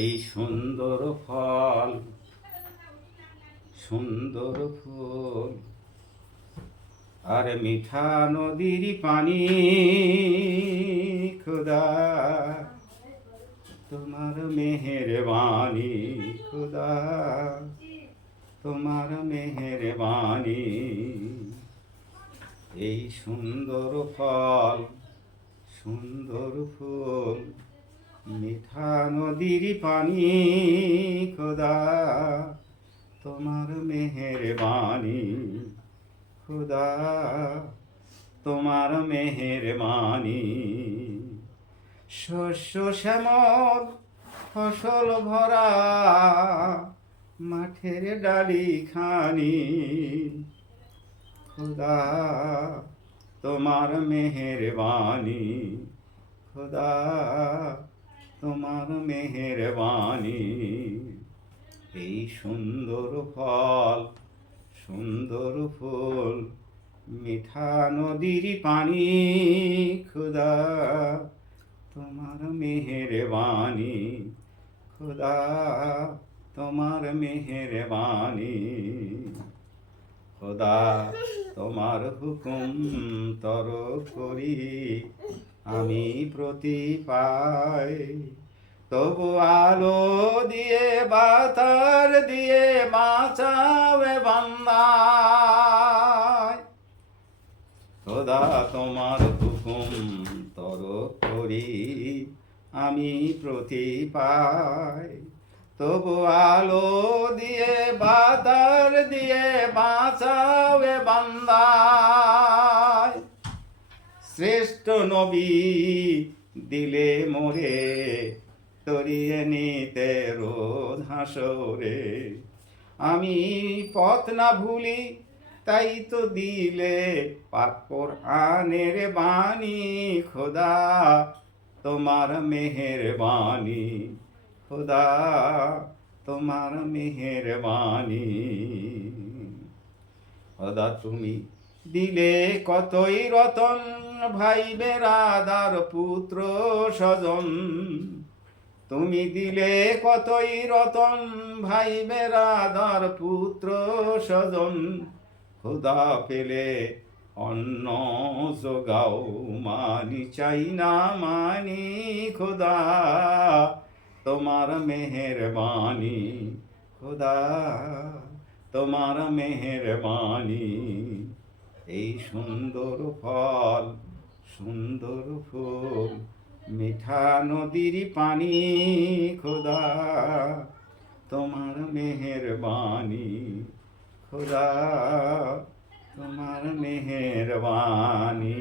এই সুন্দর ফল, সুন্দর ফুল, আর মিঠা নদীর পানি, খুদা তোমার মেহেরবানি, খুদা তোমার মেহেরবানি। এই সুন্দর ফল, সুন্দর ফুল, মিঠা নদীর পানি, খুদা তোমার মেহেরবানি, খুদা তোমার মেহেরবানি। শস্য শ্যামল ফসল ভরা মাঠের ডালি খানি, খুদা তোমার মেহেরবানি, খুদা তোমার মেহেরবানি। এই সুন্দর ফল, সুন্দর ফুল, মিঠা নদীর পানি, খুদা তোমার মেহেরবানি, খুদা তোমার মেহেরবানি। খুদা তোমার হুকুম তর করি আমি প্রতি পাই, তবু আলো দিয়ে বাতার দিয়ে বাঁচাবে বান্দায়। খোদা তোমার হুকুম তর করি আমি প্রতি পাই, তবু আলো দিয়ে বাতার দিয়ে বাঁচাবে বান্দায়। শ্রেষ্ঠ নবী দিলে মোরে তরিয়ে নিতে রোজ হাসরে, আমি পথ না ভুলি তাই তো দিলে পাক কোরআনের বাণী, খোদা তোমার মেহেরবানি, খোদা তোমার মেহেরবানি। খোদা তুমি দিলে কতই রতন ভাই বেরাদার পুত্র স্বজন, তুমি দিলে কতই রতন ভাই বেরাদার পুত্র স্বজন। খোদা পেলে অন্ন যোগাও মানি চাই না মানি, খোদা তোমার মেহেরবানি, খোদা তোমার মেহেরবানি। এই সুন্দর ফল, সুন্দর ফুল, মিঠা নদীর পানি, খোদা তোমার মেহেরবানি, খোদা তোমার মেহেরবানি।